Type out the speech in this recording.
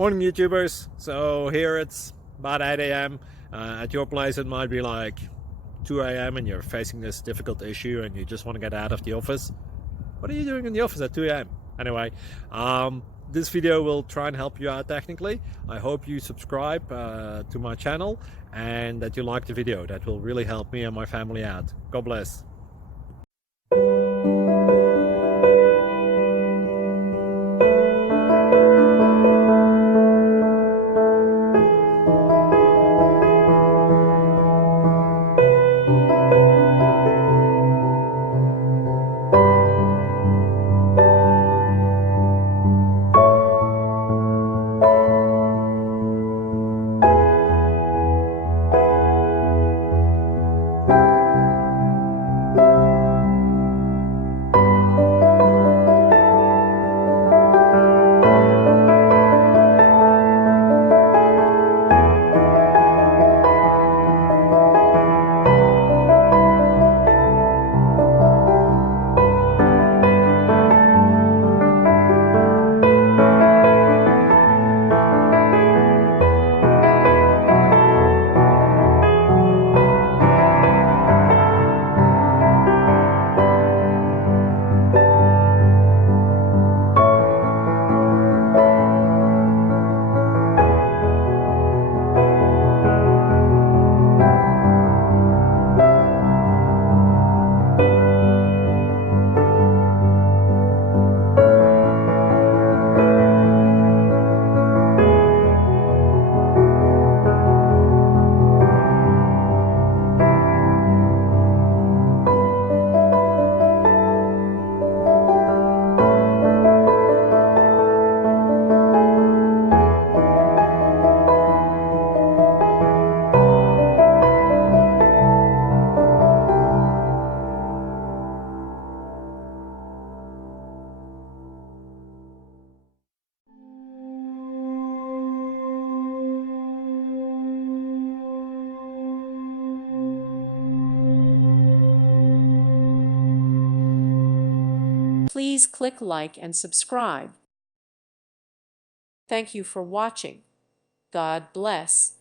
Morning YouTubers. So here it's about 8 a.m. At your place it might be like 2 a.m. and you're facing this difficult issue and you just want to get out of the office. What are you doing in the office at 2 a.m.? Anyway, this video will try and help you out technically. I hope you subscribe to my channel and that you like the video. That will really help me and my family out. God bless. Please click like and subscribe. Thank you for watching. God bless.